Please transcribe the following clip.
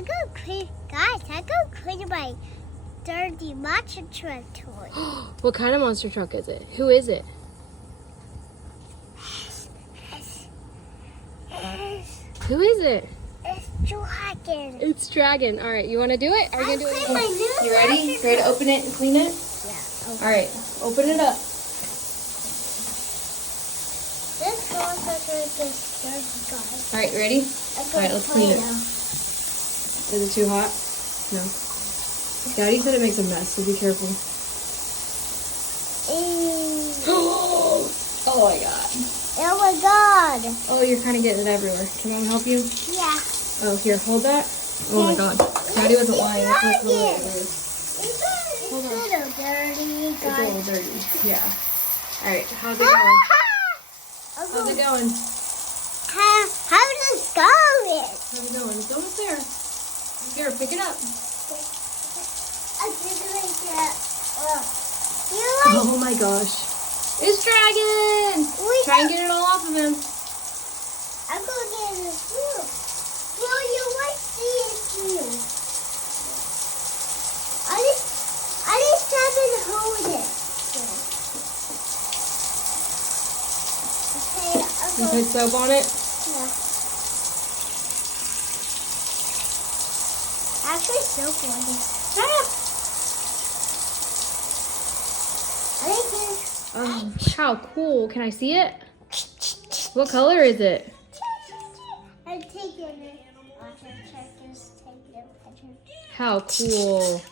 I go clean, guys. I go clean my dirty monster truck toy. What kind of monster truck is it? Who is it? Who is it? It's Dragon. It's Dragon. All right, you want to do it? Are you gonna do it? My new You ready? Ready to open it and clean it? Yeah. All right, open it up. This goes under this dirty guy. All right, ready? All right, let's clean it. Is it too hot? No. Daddy said it makes a mess, so be careful. Oh my god. Oh my god. Oh, you're kind of getting it everywhere. Can Mom help you? Yeah. Oh, here, hold that. Oh my god. Daddy wasn't lying. It's not really what it is. It's a little dirty, It's a guys. little dirty. Yeah. All right, how's it going? How's it going? How does it go? How's it going? It's almost there. Here, pick it up. I just like that. You like? Oh my gosh. It's Dragon! Try and get it all off of him. I'm gonna get in the room. Well, you might see it too. I just haven't hold it. Okay, I'm You going put soap on it? Actually, soap on it. I think Oh, how cool. Can I see it? What color is it? I'm taking it. Watch it. Check this. Take it. How cool.